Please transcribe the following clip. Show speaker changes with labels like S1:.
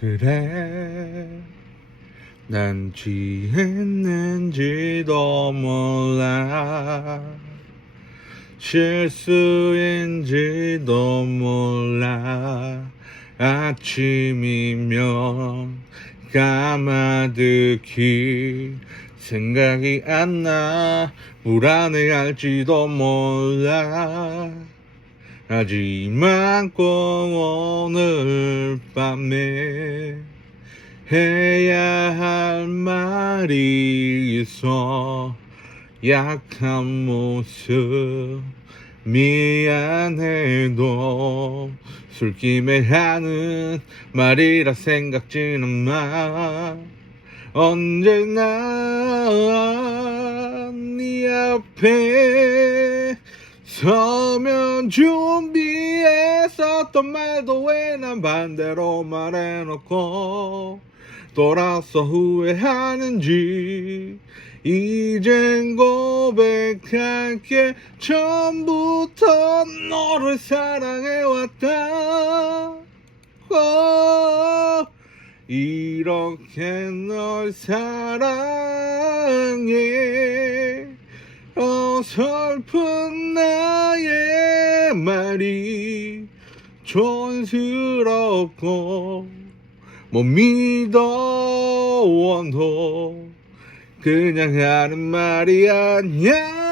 S1: 그래 난 취했는지도 몰라. 실수인지도 몰라. 아침이면 까마득히 생각이 안 나. 불안해할지도 몰라 하지만 꼭 오늘 밤에 해야 할 말이 있어. 약한 모습 미안해도 술김에 하는 말이라 생각지는 마. 언제나 네 앞에 서면 준비했었던 말도 왜 난 반대로 말해놓고 돌아서 후회하는지 이젠 고백할게. 처음부터 너를 사랑해왔다. 어, 이렇게 널 사랑해. 어설픈 말이 촌스럽고 못 믿어원도 그냥 하는 말이 아니야